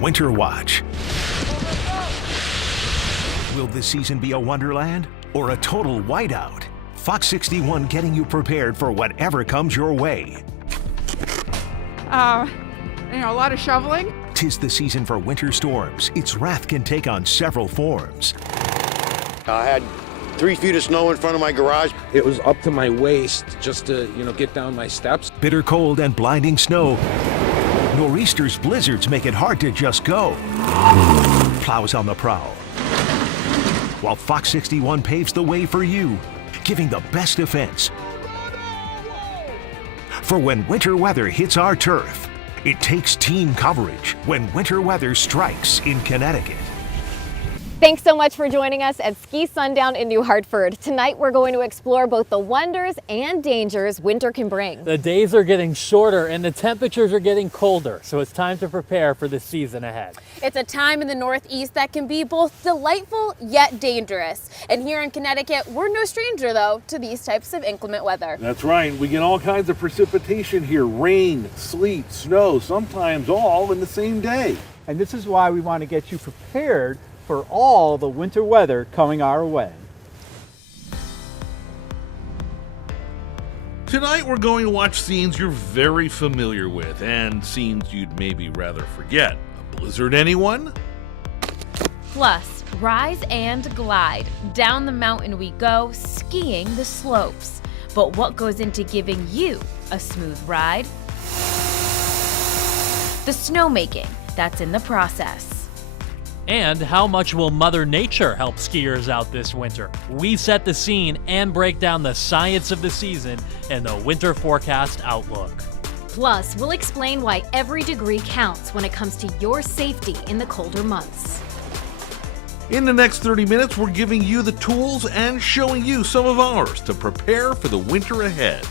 Winter Watch. Will this season be a wonderland or a total whiteout? Fox 61 getting you prepared for whatever comes your way. A lot of shoveling. 'Tis the season for winter storms. Its wrath can take on several forms. I had 3 feet of snow in front of my garage. It was up to my waist just to, get down my steps. Bitter cold and blinding snow. Nor'easters, blizzards make it hard to just go. Plows on the prowl. While Fox 61 paves the way for you, giving the best defense. For when winter weather hits our turf, it takes team coverage when winter weather strikes in Connecticut. Thanks so much for joining us at Ski Sundown in New Hartford. Tonight we're going to explore both the wonders and dangers winter can bring. The days are getting shorter and the temperatures are getting colder, so it's time to prepare for the season ahead. It's a time in the Northeast that can be both delightful yet dangerous. And here in Connecticut, we're no stranger though to these types of inclement weather. That's right, we get all kinds of precipitation here. Rain, sleet, snow, sometimes all in the same day. And this is why we want to get you prepared for all the winter weather coming our way. Tonight we're going to watch scenes you're very familiar with and scenes you'd maybe rather forget. A blizzard, anyone? Plus, rise and glide. Down the mountain we go, skiing the slopes. But what goes into giving you a smooth ride? The snowmaking that's in the process. And how much will Mother Nature help skiers out this winter? We set the scene and break down the science of the season and the winter forecast outlook. Plus, we'll explain why every degree counts when it comes to your safety in the colder months. In the next 30 minutes, we're giving you the tools and showing you some of ours to prepare for the winter ahead.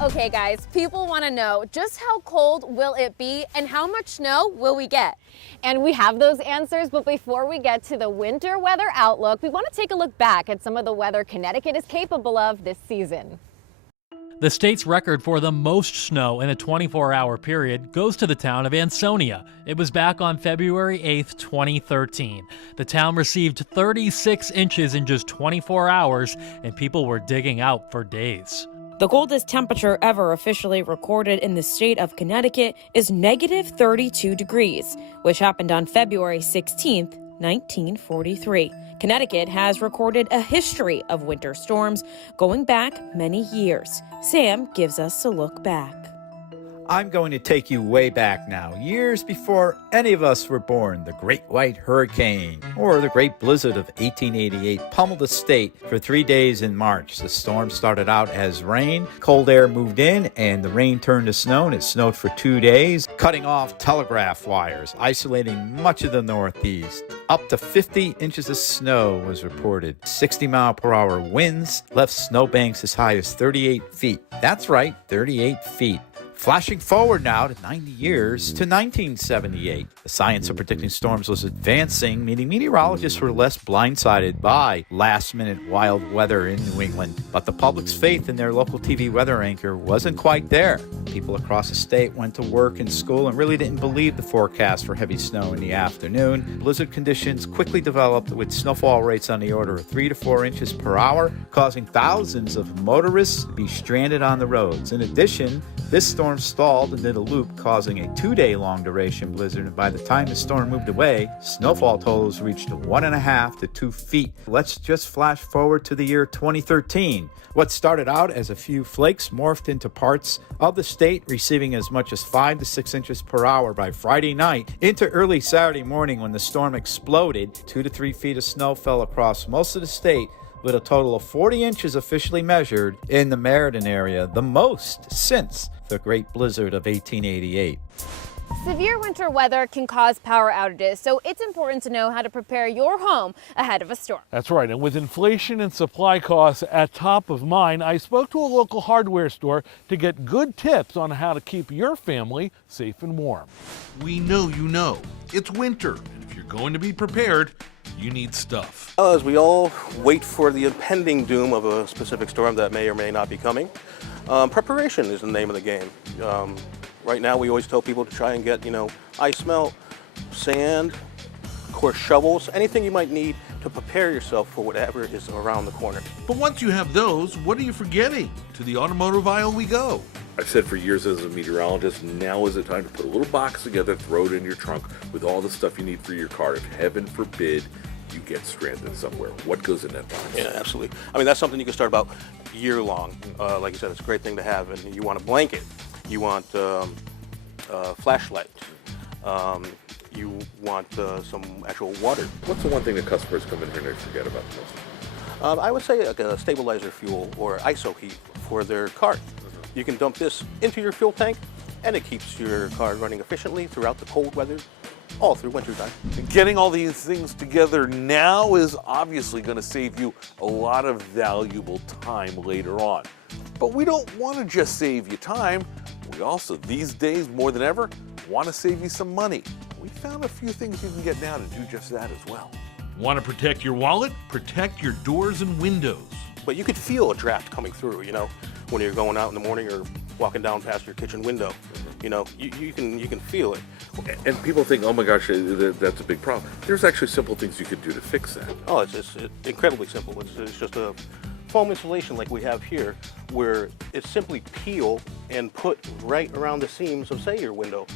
Okay guys, people want to know just how cold will it be and how much snow will we get? And we have those answers, but before we get to the winter weather outlook, we want to take a look back at some of the weather Connecticut is capable of this season. The state's record for the most snow in a 24-hour period goes to the town of Ansonia. It was back on February 8th, 2013. The town received 36 inches in just 24 hours, and people were digging out for days. The coldest temperature ever officially recorded in the state of Connecticut is negative 32 degrees, which happened on February 16th, 1943. Connecticut has recorded a history of winter storms going back many years. Sam gives us a look back. I'm going to take you way back now, years before any of us were born. The Great White Hurricane, or the Great Blizzard of 1888, pummeled the state for 3 days in March. The storm started out as rain, cold air moved in, and the rain turned to snow, and it snowed for 2 days, cutting off telegraph wires, isolating much of the Northeast. Up to 50 inches of snow was reported. 60-mile-per-hour winds left snowbanks as high as 38 feet. That's right, 38 feet. Flashing forward now to 90 years to 1978. The science of predicting storms was advancing, meaning meteorologists were less blindsided by last-minute wild weather in New England. But the public's faith in their local TV weather anchor wasn't quite there. People across the state went to work and school and really didn't believe the forecast for heavy snow in the afternoon. Blizzard conditions quickly developed with snowfall rates on the order of 3 to 4 inches per hour, causing thousands of motorists to be stranded on the roads. In addition, this storm stalled and did a loop, causing a 2-day-long duration blizzard, and by the time the storm moved away, snowfall totals reached 1.5 to 2 feet. Let's just flash forward to the year 2013. What started out as a few flakes morphed into parts of the state receiving as much as 5 to 6 inches per hour by Friday night into early Saturday morning when the storm exploded. 2 to 3 feet of snow fell across most of the state, with a total of 40 inches officially measured in the Meriden area, the most since the Great Blizzard of 1888. Severe winter weather can cause power outages, so it's important to know how to prepare your home ahead of a storm. That's right, and with inflation and supply costs at top of mind, I spoke to a local hardware store to get good tips on how to keep your family safe and warm. We know you know, it's winter, and if you're going to be prepared, you need stuff. As we all wait for the impending doom of a specific storm that may or may not be coming, Preparation is the name of the game. Right now we always tell people to try and get, ice melt, sand, of course shovels, anything you might need to prepare yourself for whatever is around the corner. But once you have those, what are you forgetting? To the automotive aisle we go. I've said for years as a meteorologist, now is the time to put a little box together, throw it in your trunk with all the stuff you need for your car. If heaven forbid you get stranded somewhere, what goes in that box? Yeah, absolutely. I mean, that's something you can start about year long. Like I said, it's a great thing to have. And you want a blanket, you want a flashlight, you want some actual water. What's the one thing that customers come in here and they forget about the most? I would say like a stabilizer fuel or ISO heat for their car. You can dump this into your fuel tank and it keeps your car running efficiently throughout the cold weather, all through winter time. Getting all these things together now is obviously going to save you a lot of valuable time later on. But we don't want to just save you time. We also, these days more than ever, want to save you some money. We found a few things you can get now to do just that as well. Want to protect your wallet? Protect your doors and windows. But you could feel a draft coming through, when you're going out in the morning or walking down past your kitchen window. You can feel it. And people think, oh my gosh, that's a big problem. There's actually simple things you could do to fix that. Oh, it's incredibly simple. It's just a foam insulation like we have here, where it's simply peel and put right around the seams of, say, your window.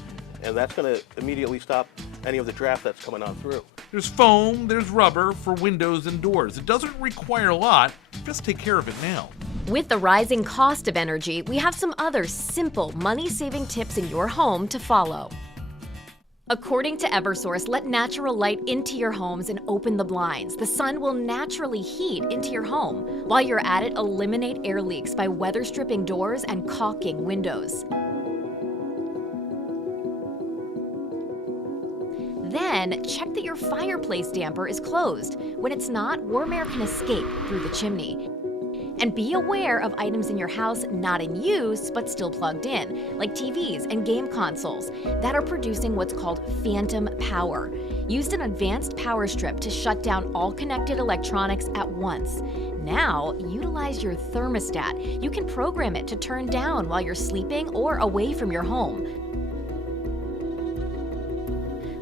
And that's going to immediately stop any of the draft that's coming on through. There's foam, there's rubber for windows and doors. It doesn't require a lot, just take care of it now. With the rising cost of energy, we have some other simple money-saving tips in your home to follow. According to Eversource, let natural light into your homes and open the blinds. The sun will naturally heat into your home. While you're at it, eliminate air leaks by weather stripping doors and caulking windows. Then, check that your fireplace damper is closed. When it's not, warm air can escape through the chimney. And be aware of items in your house not in use but still plugged in, like TVs and game consoles that are producing what's called phantom power. Use an advanced power strip to shut down all connected electronics at once. Now, utilize your thermostat. You can program it to turn down while you're sleeping or away from your home.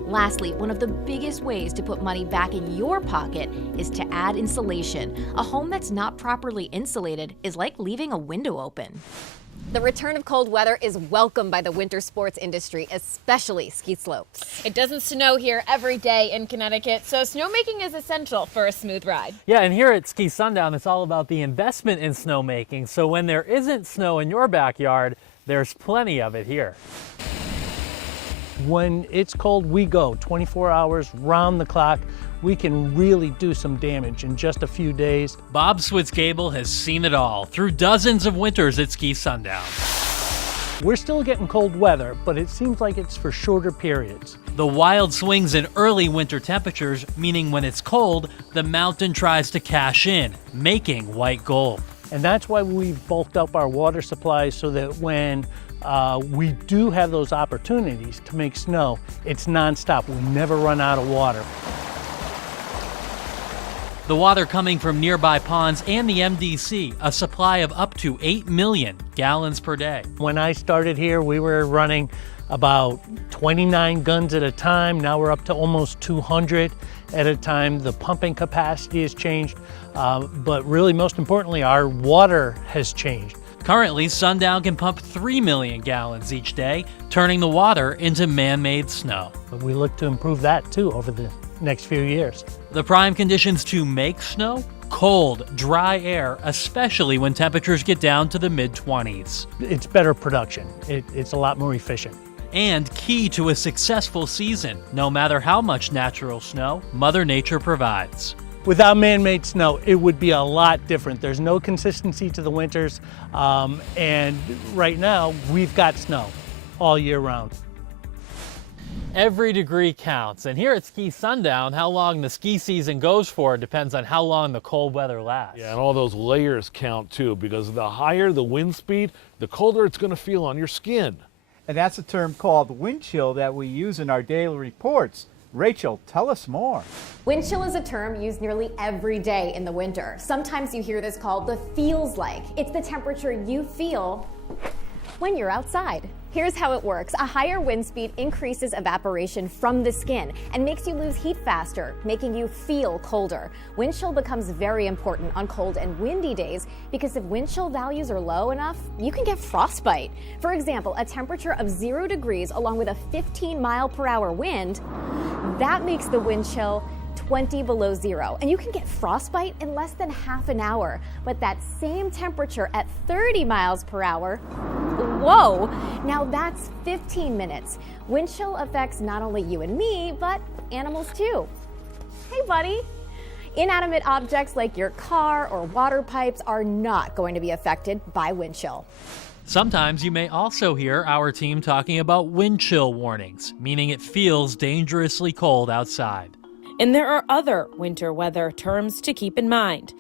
Lastly, one of the biggest ways to put money back in your pocket is to add insulation. A home that's not properly insulated is like leaving a window open. The return of cold weather is welcomed by the winter sports industry, especially ski slopes. It doesn't snow here every day in Connecticut, so snowmaking is essential for a smooth ride. Yeah, and here at Ski Sundown, it's all about the investment in snowmaking. So when there isn't snow in your backyard, there's plenty of it here. When it's cold, we go 24 hours round the clock. We can really do some damage in just a few days. Bob Switzgable has seen it all through dozens of winters at Ski Sundown. We're still getting cold weather, but it seems like it's for shorter periods. The wild swings in early winter temperatures, meaning when it's cold, the mountain tries to cash in, making white gold. And that's why we've bulked up our water supplies so that when we do have those opportunities to make snow, it's nonstop. We never run out of water. The water coming from nearby ponds and the MDC, a supply of up to 8 million gallons per day. When I started here, we were running about 29 guns at a time. Now we're up to almost 200 at a time. The pumping capacity has changed, but really most importantly, our water has changed. Currently, Sundown can pump 3 million gallons each day, turning the water into man-made snow. But we look to improve that too over the next few years. The prime conditions to make snow? Cold, dry air, especially when temperatures get down to the mid-20s. It's better production. It's a lot more efficient. And key to a successful season, no matter how much natural snow Mother Nature provides. Without man-made snow, it would be a lot different. There's no consistency to the winters, and right now, we've got snow all year round. Every degree counts, and here at Ski Sundown, how long the ski season goes for depends on how long the cold weather lasts. Yeah, and all those layers count too, because the higher the wind speed, the colder it's going to feel on your skin. And that's a term called wind chill that we use in our daily reports. Rachel, tell us more. Wind chill is a term used nearly every day in the winter. Sometimes you hear this called the feels like. It's the temperature you feel when you're outside. Here's how it works. A higher wind speed increases evaporation from the skin and makes you lose heat faster, making you feel colder. Wind chill becomes very important on cold and windy days because if wind chill values are low enough, you can get frostbite. For example, a temperature of 0 degrees along with a 15-mile-per-hour wind, that makes the wind chill 20 below zero, and you can get frostbite in less than half an hour. But that same temperature at 30 miles per hour, whoa, now that's 15 minutes. Wind chill affects not only you and me, but animals too. Hey, buddy. Inanimate objects like your car or water pipes are not going to be affected by wind chill. Sometimes you may also hear our team talking about wind chill warnings, meaning it feels dangerously cold outside. And there are other winter weather terms to keep in mind.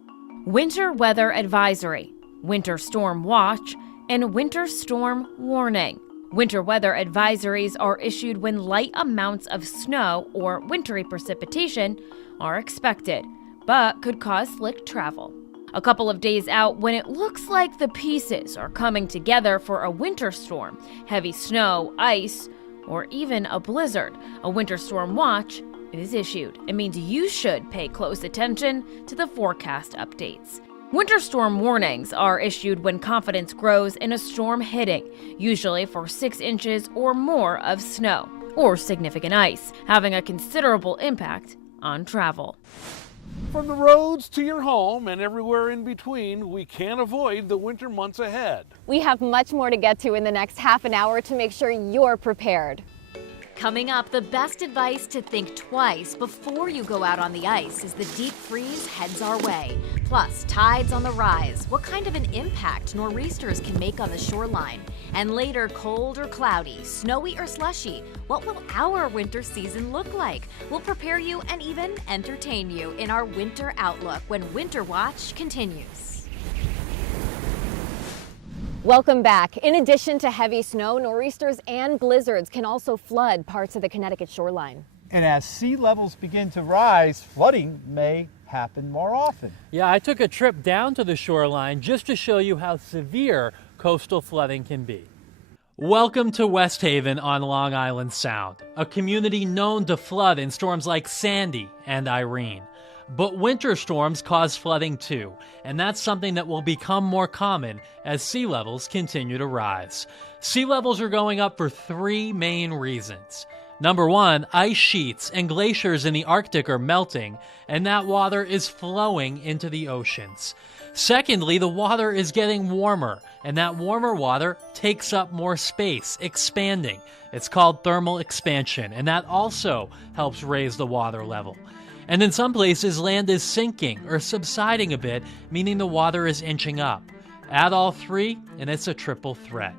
Winter weather advisory, winter storm watch, and winter storm warning. Winter weather advisories are issued when light amounts of snow or wintry precipitation are expected, but could cause slick travel. A couple of days out, when it looks like the pieces are coming together for a winter storm, heavy snow, ice, or even a blizzard, a winter storm watch is issued. It means you should pay close attention to the forecast updates. Winter storm warnings are issued when confidence grows in a storm hitting, usually for 6 inches or more of snow or significant ice, having a considerable impact on travel. From the roads to your home and everywhere in between, we can't avoid the winter months ahead. We have much more to get to in the next half an hour to make sure you're prepared. Coming up, the best advice to think twice before you go out on the ice as the deep freeze heads our way. Plus, tides on the rise. What kind of an impact nor'easters can make on the shoreline? And later, cold or cloudy, snowy or slushy. What will our winter season look like? We'll prepare you and even entertain you in our winter outlook when Winter Watch continues. Welcome back. In addition to heavy snow, nor'easters and blizzards can also flood parts of the Connecticut shoreline. And as sea levels begin to rise, flooding may happen more often. Yeah, I took a trip down to the shoreline just to show you how severe coastal flooding can be. Welcome to West Haven on Long Island Sound, a community known to flood in storms like Sandy and Irene. But winter storms cause flooding too, and that's something that will become more common as sea levels continue to rise. Sea levels are going up for 3 main reasons. Number 1, ice sheets and glaciers in the Arctic are melting, and that water is flowing into the oceans. Secondly, the water is getting warmer, and that warmer water takes up more space, expanding. It's called thermal expansion, and that also helps raise the water level. And in some places, land is sinking or subsiding a bit, meaning the water is inching up. Add all 3, and it's a triple threat.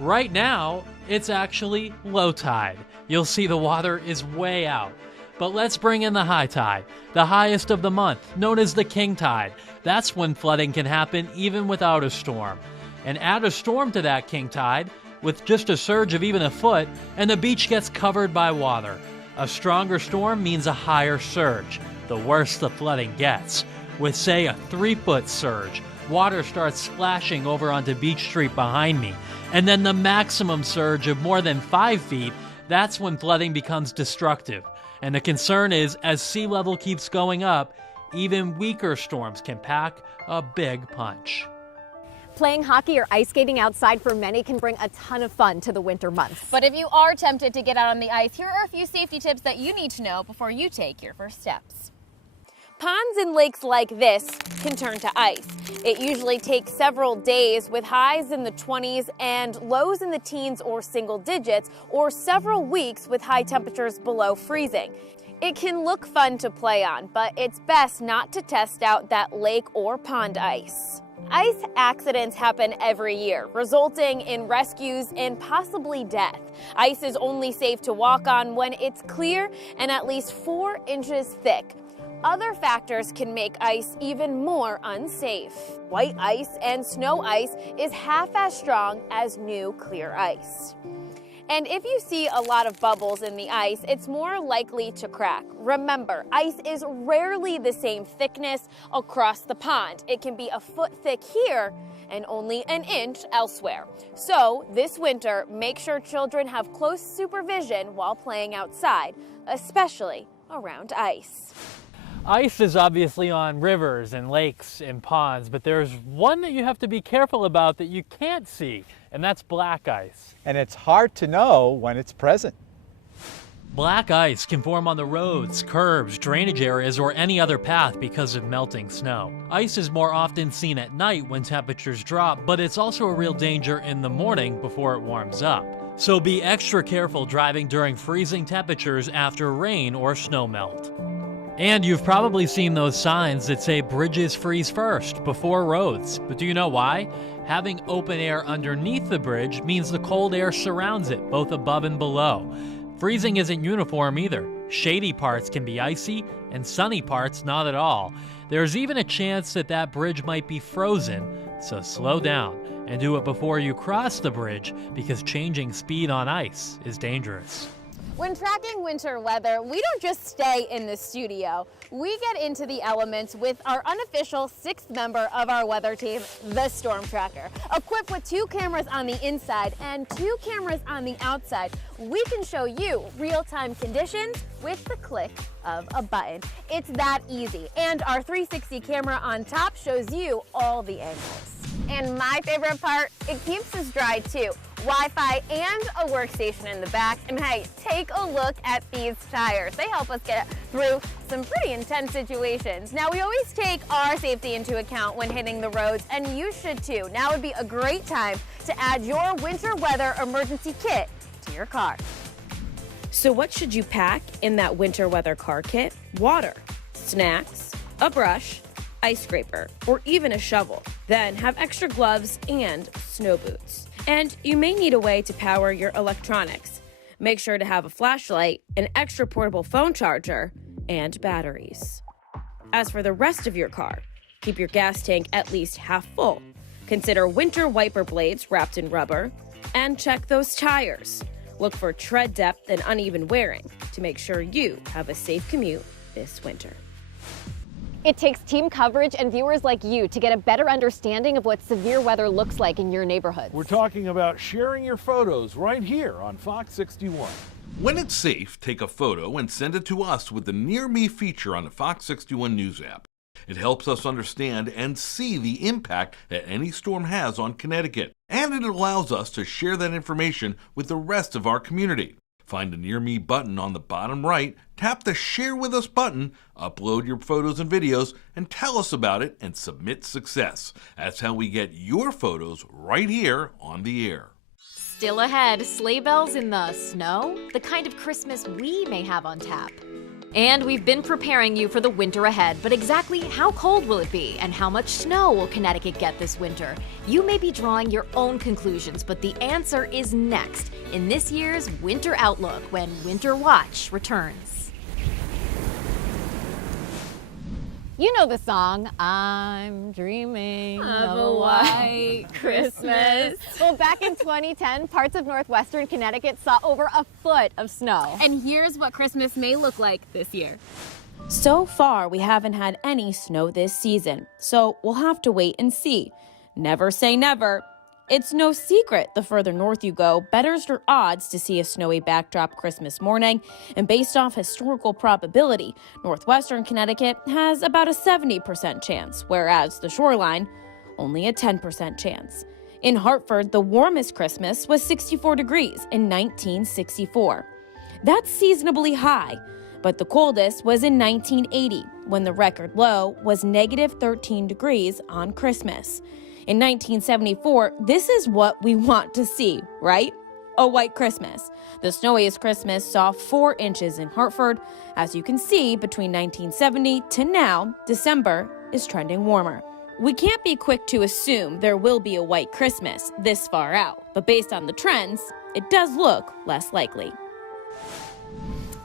Right now, it's actually low tide. You'll see the water is way out. But let's bring in the high tide, the highest of the month, known as the king tide. That's when flooding can happen even without a storm. And add a storm to that king tide, with just a surge of even a foot, and the beach gets covered by water. A stronger storm means a higher surge, the worse the flooding gets. With, say, a 3-foot surge, water starts splashing over onto Beach Street behind me. And then the maximum surge of more than 5 feet, that's when flooding becomes destructive. And the concern is, as sea level keeps going up, even weaker storms can pack a big punch. Playing hockey or ice skating outside for many can bring a ton of fun to the winter months. But if you are tempted to get out on the ice, here are a few safety tips that you need to know before you take your first steps. Ponds and lakes like this can turn to ice. It usually takes several days with highs in the 20s and lows in the teens or single digits, or several weeks with high temperatures below freezing. It can look fun to play on, but it's best not to test out that lake or pond ice. Ice accidents happen every year, resulting in rescues and possibly death. Ice is only safe to walk on when it's clear and at least 4 inches thick. Other factors can make ice even more unsafe. White ice and snow ice is half as strong as new clear ice. And if you see a lot of bubbles in the ice, it's more likely to crack. Remember, ice is rarely the same thickness across the pond. It can be a foot thick here and only an inch elsewhere. So this winter, make sure children have close supervision while playing outside, especially around ice. Ice is obviously on rivers and lakes and ponds, but there's one that you have to be careful about that you can't see, and that's black ice. And it's hard to know when it's present. Black ice can form on the roads, curbs, drainage areas, or any other path because of melting snow. Ice is more often seen at night when temperatures drop, but it's also a real danger in the morning before it warms up. So be extra careful driving during freezing temperatures after rain or snow melt. And you've probably seen those signs that say bridges freeze first before roads. But do you know why? Having open air underneath the bridge means the cold air surrounds it, both above and below. Freezing isn't uniform either. Shady parts can be icy, and sunny parts not at all. There's even a chance that that bridge might be frozen, so slow down and do it before you cross the bridge, because changing speed on ice is dangerous. When tracking winter weather, we don't just stay in the studio. We get into the elements with our unofficial 6th member of our weather team, the Storm Tracker. Equipped with 2 cameras on the inside and 2 cameras on the outside, we can show you real-time conditions with the click of a button. It's that easy. And our 360 camera on top shows you all the angles. And my favorite part, it keeps us dry too. Wi-Fi and a workstation in the back. And hey, take a look at these tires. They help us get through some pretty intense situations. Now, we always take our safety into account when hitting the roads, and you should too. Now would be a great time to add your winter weather emergency kit to your car. So what should you pack in that winter weather car kit? Water, snacks, a brush, ice scraper, or even a shovel. Then have extra gloves and snow boots. And you may need a way to power your electronics. Make sure to have a flashlight, an extra portable phone charger, and batteries. As for the rest of your car, keep your gas tank at least half full. Consider winter wiper blades wrapped in rubber, and check those tires. Look for tread depth and uneven wearing to make sure you have a safe commute this winter. It takes team coverage and viewers like you to get a better understanding of what severe weather looks like in your neighborhoods. We're talking about sharing your photos right here on Fox 61. When it's safe, take a photo and send it to us with the Near Me feature on the Fox 61 News app. It helps us understand and see the impact that any storm has on Connecticut, and it allows us to share that information with the rest of our community. Find the Near Me button on the bottom right, tap the Share With Us button, upload your photos and videos, and tell us about it and submit success. That's how we get your photos right here on the air. Still ahead, sleigh bells in the snow? The kind of Christmas we may have on tap. And we've been preparing you for the winter ahead, but exactly how cold will it be and how much snow will Connecticut get this winter? You may be drawing your own conclusions, but the answer is next in this year's Winter Outlook when Winter Watch returns. You know the song, I'm dreaming of a white Christmas. Well, back in 2010, parts of northwestern Connecticut saw over a foot of snow. And here's what Christmas may look like this year. So far, we haven't had any snow this season, so we'll have to wait and see. Never say never. It's no secret the further north you go, better's your odds to see a snowy backdrop Christmas morning. And based off historical probability, northwestern Connecticut has about a 70% chance, whereas the shoreline, only a 10% chance. In Hartford, the warmest Christmas was 64 degrees in 1964. That's seasonably high, but the coldest was in 1980, when the record low was negative 13 degrees on Christmas. In 1974, this is what we want to see, right? A white Christmas. The snowiest Christmas saw 4 inches in Hartford. As you can see, between 1970 to now, December is trending warmer. We can't be quick to assume there will be a white Christmas this far out, but based on the trends, it does look less likely.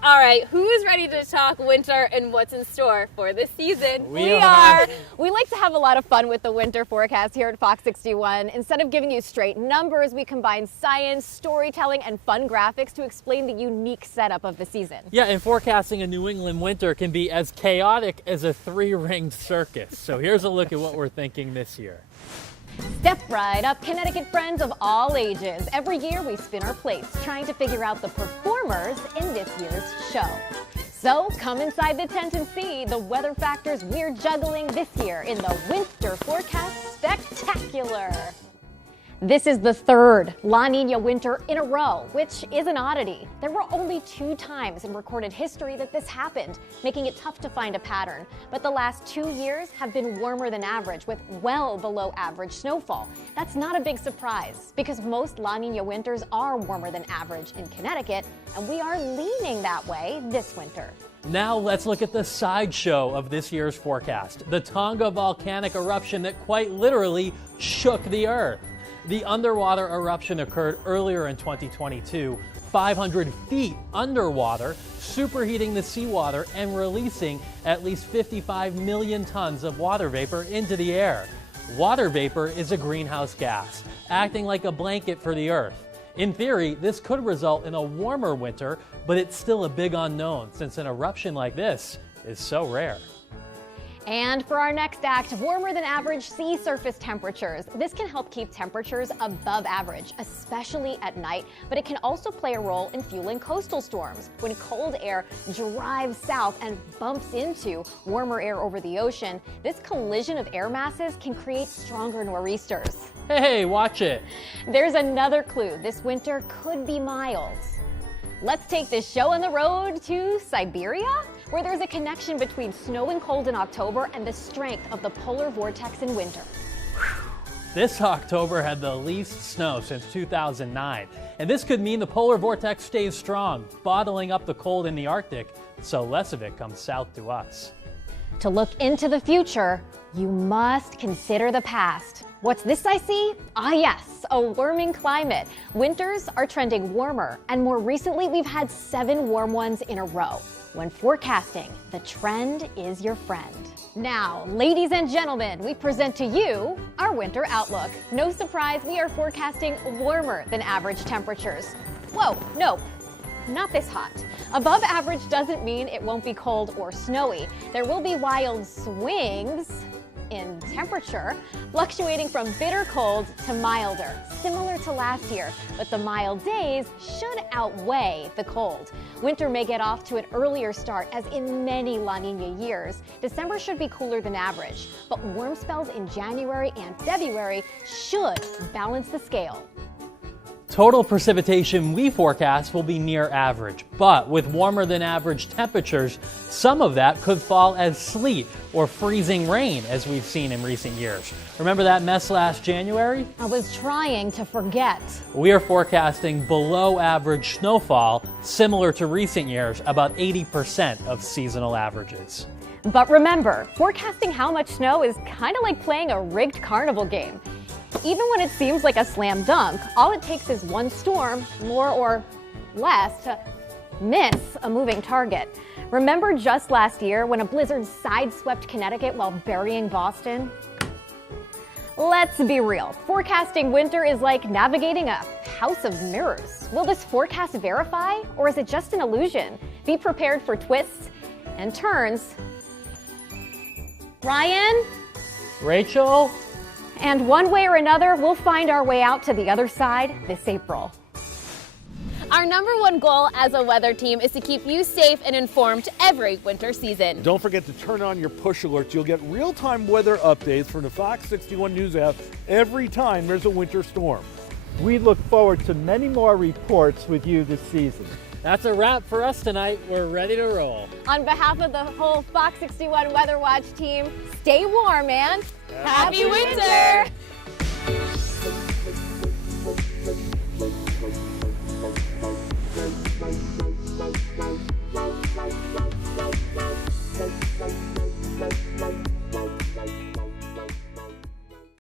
All right, who is ready to talk winter and what's in store for this season? We are. We like to have a lot of fun with the winter forecast here at Fox 61. Instead of giving you straight numbers, we combine science, storytelling, and fun graphics to explain the unique setup of the season. Yeah, and forecasting a New England winter can be as chaotic as a three-ringed circus. So here's a look at what we're thinking this year. Step right up, Connecticut friends of all ages. Every year we spin our plates, trying to figure out the performers in this year's show. So come inside the tent and see the weather factors we're juggling this year in the Winter Forecast Spectacular. This is the third La Nina winter in a row, which is an oddity. There were only 2 times in recorded history that this happened, making it tough to find a pattern. But the last 2 years have been warmer than average, with well below average snowfall. That's not a big surprise, because most La Nina winters are warmer than average in Connecticut, and we are leaning that way this winter. Now let's look at the sideshow of this year's forecast, the Tonga volcanic eruption that quite literally shook the earth. The underwater eruption occurred earlier in 2022, 500 feet underwater, superheating the seawater and releasing at least 55 million tons of water vapor into the air. Water vapor is a greenhouse gas, acting like a blanket for the earth. In theory, this could result in a warmer winter, but it's still a big unknown since an eruption like this is so rare. And for our next act, warmer than average sea surface temperatures. This can help keep temperatures above average, especially at night, but it can also play a role in fueling coastal storms. When cold air drives south and bumps into warmer air over the ocean, this collision of air masses can create stronger nor'easters. Hey, watch it. There's another clue. This winter could be mild. Let's take this show on the road to Siberia, where there's a connection between snow and cold in October and the strength of the polar vortex in winter. This October had the least snow since 2009, and this could mean the polar vortex stays strong, bottling up the cold in the Arctic, so less of it comes south to us. To look into the future, you must consider the past. What's this I see? Ah yes, a warming climate. Winters are trending warmer, and more recently we've had 7 warm ones in a row. When forecasting, the trend is your friend. Now, ladies and gentlemen, we present to you our winter outlook. No surprise, we are forecasting warmer than average temperatures. Whoa, no, not this hot. Above average doesn't mean it won't be cold or snowy. There will be wild swings in temperature, fluctuating from bitter cold to milder, similar to last year, but the mild days should outweigh the cold. Winter may get off to an earlier start, as in many La Nina years. December should be cooler than average, but warm spells in January and February should balance the scale. Total precipitation we forecast will be near average, but with warmer than average temperatures, some of that could fall as sleet or freezing rain, as we've seen in recent years. Remember that mess last January? I was trying to forget. We are forecasting below average snowfall, similar to recent years, about 80% of seasonal averages. But remember, forecasting how much snow is kind of like playing a rigged carnival game. Even when it seems like a slam dunk, all it takes is one storm, more or less, to miss a moving target. Remember just last year when a blizzard sideswept Connecticut while burying Boston? Let's be real. Forecasting winter is like navigating a house of mirrors. Will this forecast verify, or is it just an illusion? Be prepared for twists and turns. Ryan? Rachel? And one way or another, we'll find our way out to the other side this April. Our #1 goal as a weather team is to keep you safe and informed every winter season. Don't forget to turn on your push alerts. You'll get real-time weather updates from the Fox 61 News app every time there's a winter storm. We look forward to many more reports with you this season. That's a wrap for us tonight. We're ready to roll. On behalf of the whole Fox 61 Weather Watch team, stay warm and happy winter!